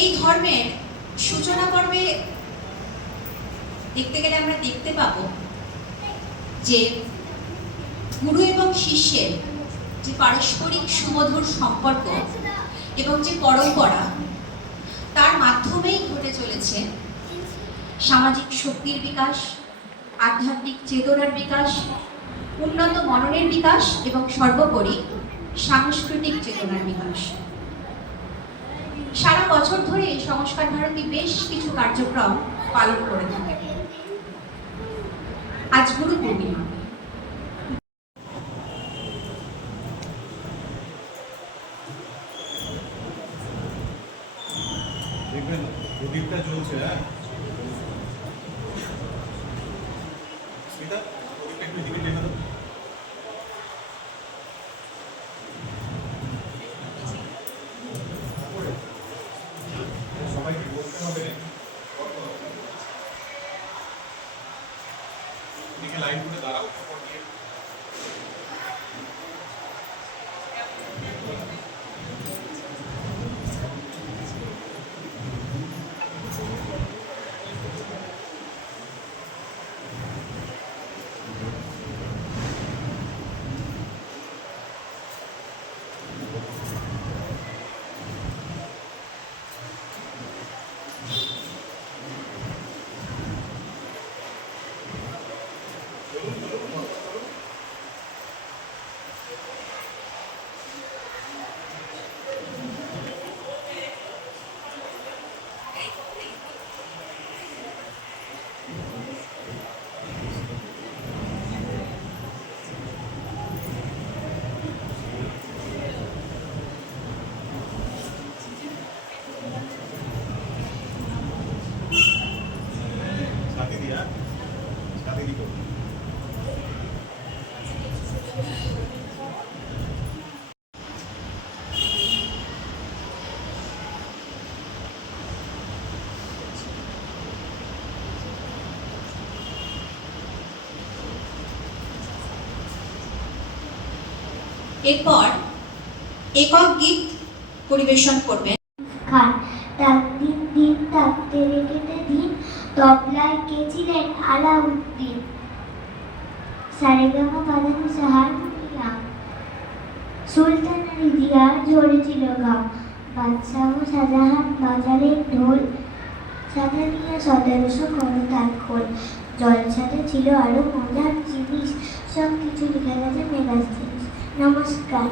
এই ধর্মের সূচনা পর্বে দেখতে গেলে আমরা দেখতে পাবো যে গুরু এবং শিষ্যের যে পারস্পরিক সুমধুর সম্পর্ক এবং যে পরম্পরা, তার মাধ্যমেই ঘটে চলেছে সামাজিক শক্তির বিকাশ, আধ্যাত্মিক চেতনার বিকাশ, উন্নত মননের বিকাশ এবং সর্বোপরি সাংস্কৃতিক চেতনার বিকাশ। সারা বছর ধরে সংস্কার ভারতী বেশ কিছু কার্যক্রম পালন করে থাকে। আজ গুরু পূর্ণিমা। দেখবেন প্রদীপটা জ্বলছে। এটা প্রদীপটা একটু দিকে টেনে দাও। সবাইকে বলতে হবে এদিকে লাইন করে দাঁড়াও। এরপর একক গীত পরিবেশন করবেন দিন দিন থাকতে রেখেতে দিন তবলায় কে ছিলেন আলাউদ্দিন। সারেগামা বাদামি হারমোনিয়াম, সুলতানের ইতিহাস ঝরেছিল গাম। বাদশাহ শাহজাহান বাজারের ঢোল, সাথে নিয়ে 1700 করতাল খোল। জলসাতে ছিল আরো মজার জিনিস, সব কিছু লিখে গেছে মেগাজিনিস। নমস্কার।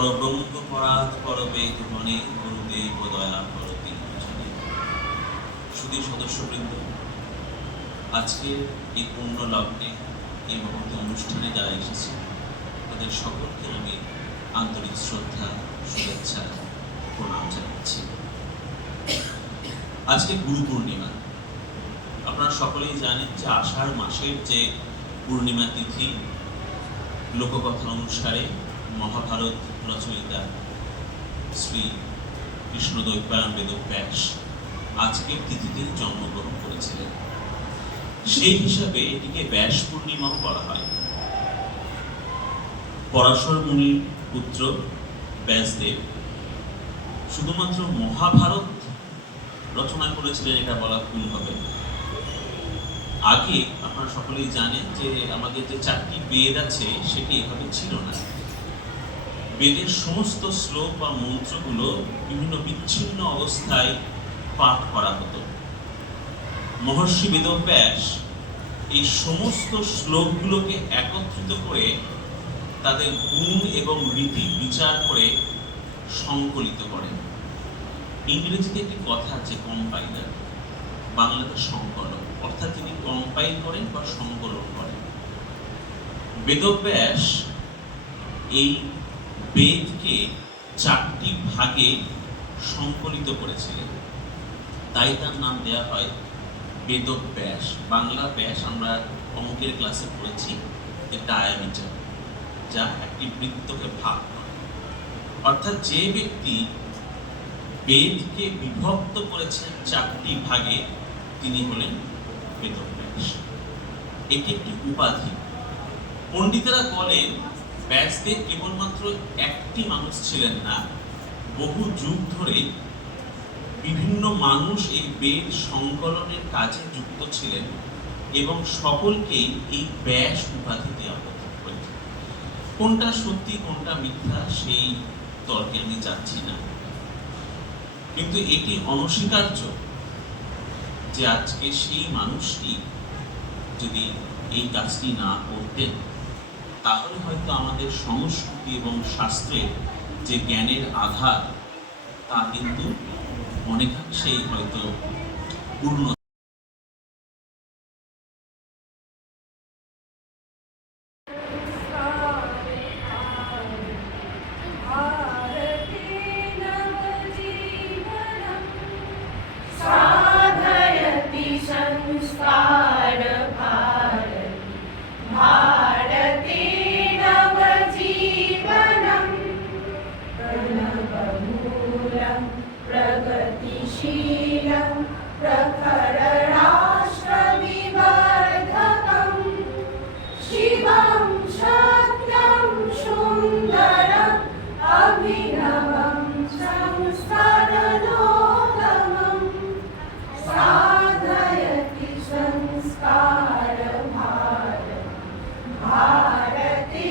পরব্রহ্ম পরাৎ পরবেদ মনে গুরুদেব দয়া করতি। শুধু সদস্যবৃন্দ, আজকের এই পূর্ণ লগ্নে এই মহৎ অনুষ্ঠানে যারা এসেছে তাদের সকলকে আমি আন্তরিক শ্রদ্ধা, শুভেচ্ছা, প্রণাম জানাচ্ছি। আজকে গুরু পূর্ণিমা। আপনারা সকলেই জানেন যে আষাঢ় মাসের যে পূর্ণিমা তিথি, লোককথা অনুসারে মহাভারত রচয়িতা শ্রী কৃষ্ণদ্বৈপায়ন বেদব্যাস আজকের তিথিতে জন্মগ্রহণ করেছিলেন। সেই হিসাবে এটিকে ব্যাস পূর্ণিমাও বলা হয়। পরাশর মুনির পুত্র ব্যাসদেব শুধুমাত্র মহাভারত রচনা করেছিলেন এটা বলা ভুল হবে। আগে আপনারা সকলেই জানেন যে আমাদের যে 4টি বেদ আছে সেটি এভাবে ছিল না। বেদের সমস্ত শ্লোক বা মন্ত্রগুলো বিভিন্ন বিচ্ছিন্ন অবস্থায় পাঠ করা হতো। মহর্ষি বেদব্যাস এই সমস্ত শ্লোকগুলোকে একত্রিত করে তাদের গুণ এবং রীতি বিচার করে সংকলিত করেন। ইংরেজিতে একটি কথা আছে কম্পাইলার, বাংলাতে সংকলন, অর্থাৎ তিনি কম্পাইল করেন বা সংকলন করেন। বেদব্যাস এই বেদকে 4টি ভাগে সংকলিত করেছিলেন, তাই তার নাম দেওয়া হয় বেদব্যাস। বাংলা ব্যাস আমরা অঙ্কের ক্লাসে পড়েছি যে ডায়ামিটার, যা একটি বৃত্তকে ভাগ করে। অর্থাৎ যে ব্যক্তি বেদকে বিভক্ত করেছেন 4টি ভাগে তিনি হলেন বেদব্যাস। এটি একটি উপাধি। পণ্ডিতেরা বলেন ব্যাসদেব কেবলমাত্র একটি মানুষ ছিলেন না, বহু যুগ ধরে বিভিন্ন মানুষ এই বেদ সংকলনের কাজে যুক্ত ছিলেন এবং সকলকেই এই ব্যাস উপাধি দেওয়া হয়েছে। কোনটা সত্যি কোনটা মিথ্যা সেই তর্কে আমি যাচ্ছি না, কিন্তু এটি অনস্বীকার্য যে আজকে সেই মানুষটি যদি এই কাজটি না করতেন তাহলে হয়তো আমাদের সংস্কৃতি এবং শাস্ত্রের যে জ্ঞানের আধার তা কিন্তু অনেকাংশেই হয়তো পূর্ণ। प्रगतिशीलं प्रखरराष्ट्रविवर्धकं शिवं शक्तं सुन्दरम् अभिनवं संस्कारलोकमं साधयति संस्कारभार भारते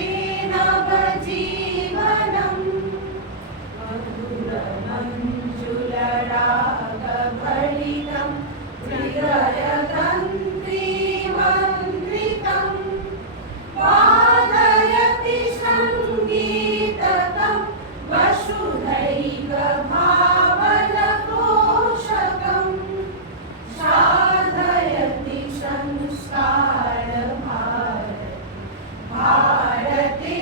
नवजीवनम् मधुरमञ्जुलरागभरितं हृदयतन्त्रीमन्त्रितं वादयति सङ्गीतकं वसुधैकभावनपोषकं साधयति संस्कारभार भारते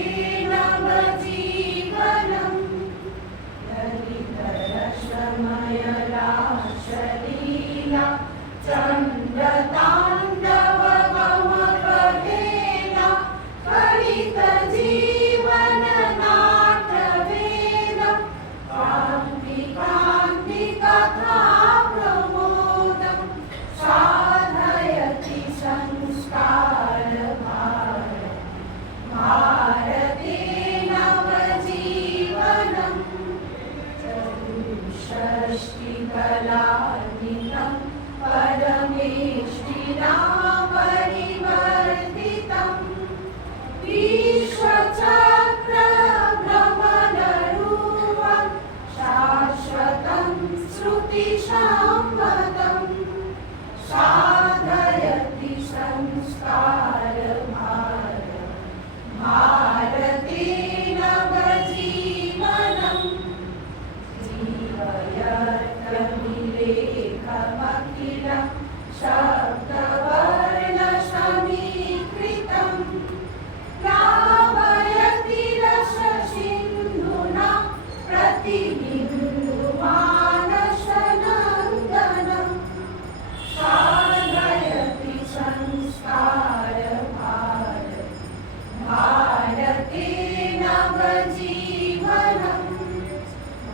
नवजीवनम् ललितरसमयरासलीला चन्द्रताण्डवगमकहेला कलितजीवननाटवेद कान्तिकथाप्रमोदं साधयति संस्कारभार भारते नवजीवनम् षष्टिकलान्वितं परमेष्टिना परिवर्तितं विश्वचक्रभ्रमणरूपं शाश्वतं श्रुतिसम्मतं साधयति संस्कारभार भारते नवजीवनम् दत्तविलेखमखिलं शब्दवर्णसमीकृतं प्लावयति रससिन्धुना प्रतिबिम्बमानसनन्दनं साधयति संस्कारभार भारते नवजीवनं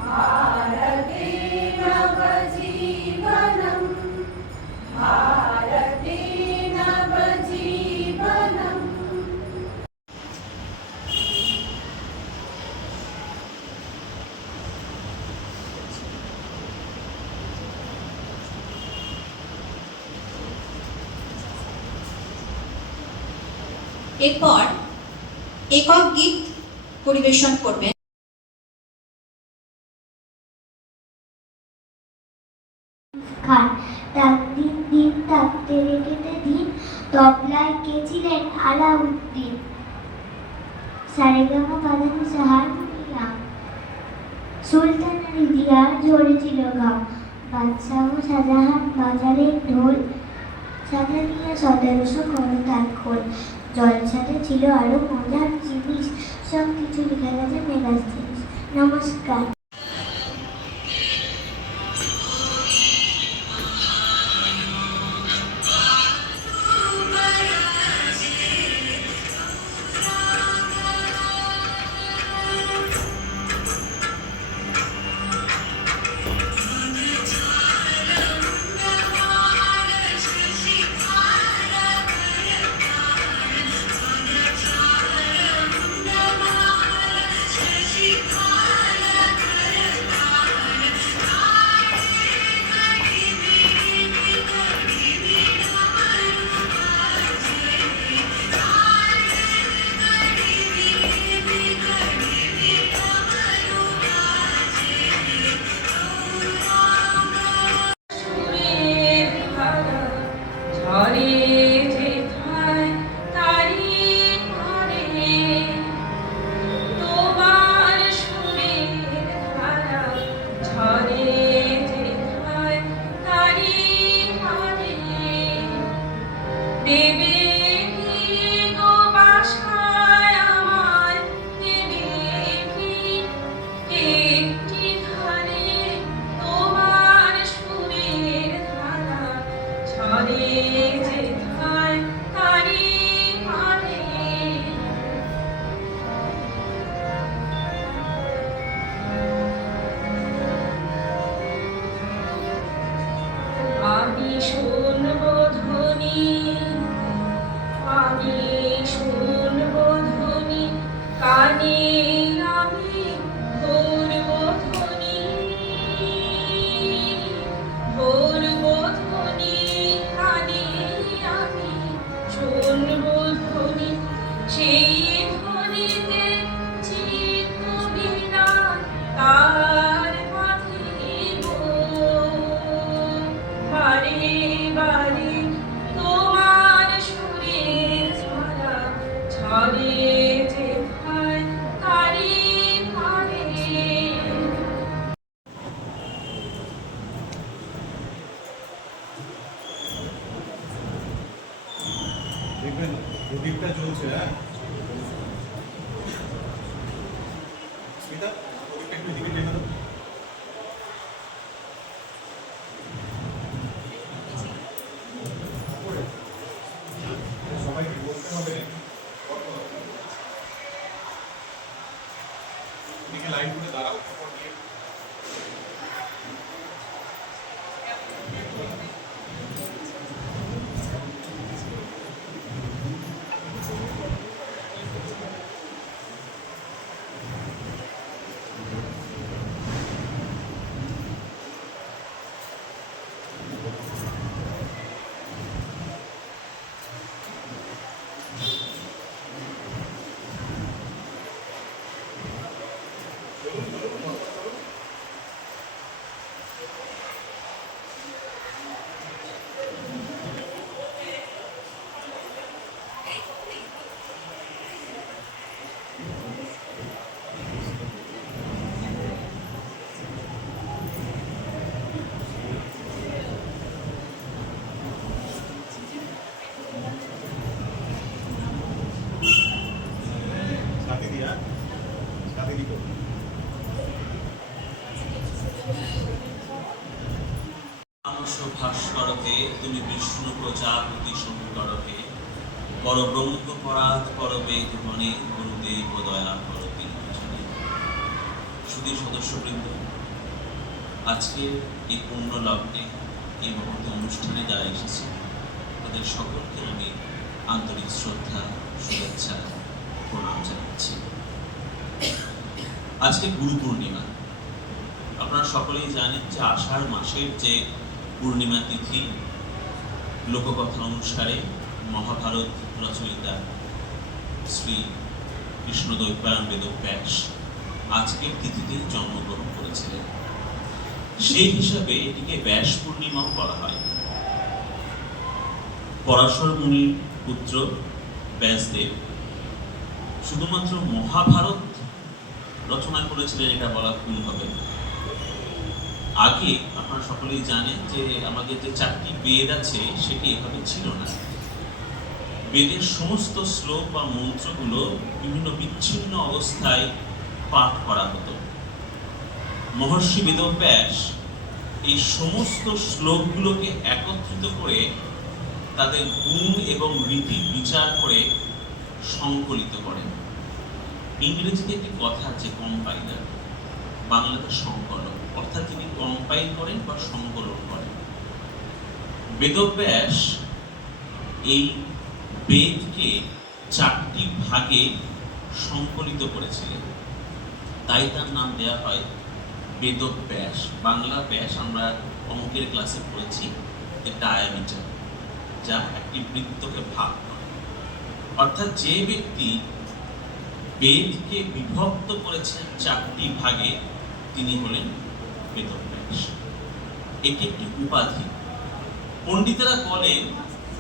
भारते नवजीवनं भारते नवजीवनम् এরপর একক গীত পরিবেশন করবেন খান। তার দিন দিন থাকতে রেখেতে দিন তবলায় কে ছিলেন? আলাউদ্দিন। সারেগামা বাজানো হারমোনিয়াম, সুলতানের ইতিহাস ঝরেছিল ঘাম, বাদশাহ শাহজাহান বাজারের ঢোল, সাথে নিয়ে 1700 করতাল খোল। জলসাতে ছিল আরো মজার জিনিস, সব কিছু লেখা গেছে মেগাজিনিস। নমস্কার। আমি শুনবো ধ্বনি, আমি শুনবো ধ্বনি, কানে আমি ধরবো ধ্বনি, ধরবো ধ্বনি, কানে আমি শুনবো ধ্বনি, সেই ধ্বনিতে চিত্ত বিরাট তার বাঁধিব। বারে বারে তোমার সুরের ছড়া ছড়ে যেথায় তারি পারে। দেখবেন প্রদীপটা জ্বলছে। হ্যাঁ স্মিতা, প্রদীপটা একটু এদিকে টেনে দাও। সবাইকে বলতে হবে এদিকে লাইন করে দাঁড়াও। ভাস্করকে তুমি বিষ্ণু প্রজাপতি শঙ্করকে পরব্রহ্ম পরাৎ পরবেদ মনে গুরুদেব দয়া করতে শুধু সদস্যবৃন্দ, আজকে এই পূর্ণ লগ্নে এই মুহূর্তে অনুষ্ঠানে যারা এসেছে তাদের সকলকে আমি আন্তরিক শ্রদ্ধা, শুভেচ্ছা, প্রণাম জানাচ্ছি। আজকে গুরু পূর্ণিমা। আপনারা সকলেই জানেন যে আষাঢ় মাসের যে পূর্ণিমা তিথি, লোককথা অনুসারে মহাভারত রচয়িতা শ্রী কৃষ্ণদ্বৈপায়ন বেদব্যাস আজকের তিথিতে জন্মগ্রহণ করেছিলেন। সেই হিসাবে এটিকে ব্যাস পূর্ণিমাও বলা হয়। পরাশর মুনির পুত্র ব্যাসদেব শুধুমাত্র মহাভারত রচনা করেছিলেন এটা বলা ভুল হবে। আগে আপনারা সকলেই জানেন যে আমাদের যে 4টি বেদ আছে সেটি এভাবে ছিল না। বেদের সমস্ত শ্লোক বা মন্ত্রগুলো বিভিন্ন বিচ্ছিন্ন অবস্থায় পাঠ করা হতো। মহর্ষি বেদব্যাস এই সমস্ত শ্লোকগুলোকে একত্রিত করে তাদের গুণ এবং রীতি বিচার করে সংকলিত করেন। ইংরেজিতে একটি কথা আছে কম্পাইলার, বাংলাতে সংকলন, অর্থাৎ তিনি কম্পাইল করেন বা সংকলন করেন। বেদব্যাস এই বেদকে 4টি ভাগে সংকলিত করেছিলেন, তাই তার নাম দেওয়া হয় বেদব্যাস। বাংলা ব্যাস আমরা অঙ্কের ক্লাসে পড়েছি যে ডায়ামিটার, যা একটি বৃত্তকে ভাগ করে। অর্থাৎ যে ব্যক্তি বেদকে বিভক্ত করেছেন 4টি ভাগে তিনি হলেন বেদব্যাস। এটি একটি উপাধি। পণ্ডিতেরা বলেন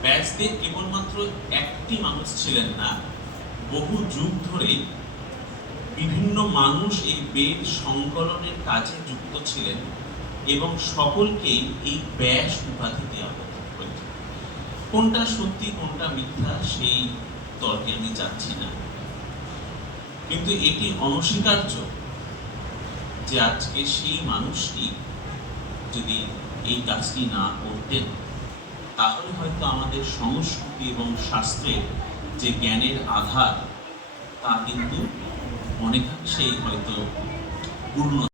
ব্যাসদেব কেবলমাত্র একটি মানুষ ছিলেন না, বহু যুগ ধরে বিভিন্ন মানুষ এই বেদ সংকলনের কাজে যুক্ত ছিলেন এবং সকলকেই এই ব্যাস উপাধি দেওয়া হয়েছে। কোনটা সত্যি কোনটা মিথ্যা সেই তর্কে আমি যাচ্ছি না, কিন্তু এটি অনস্বীকার্য যে আজকে সেই মানুষটি যদি এই কাজটি না করতেন তাহলে হয়তো আমাদের সংস্কৃতি এবং শাস্ত্রের যে জ্ঞানের আধার তা কিন্তু অনেকাংশেই হয়তো পূর্ণ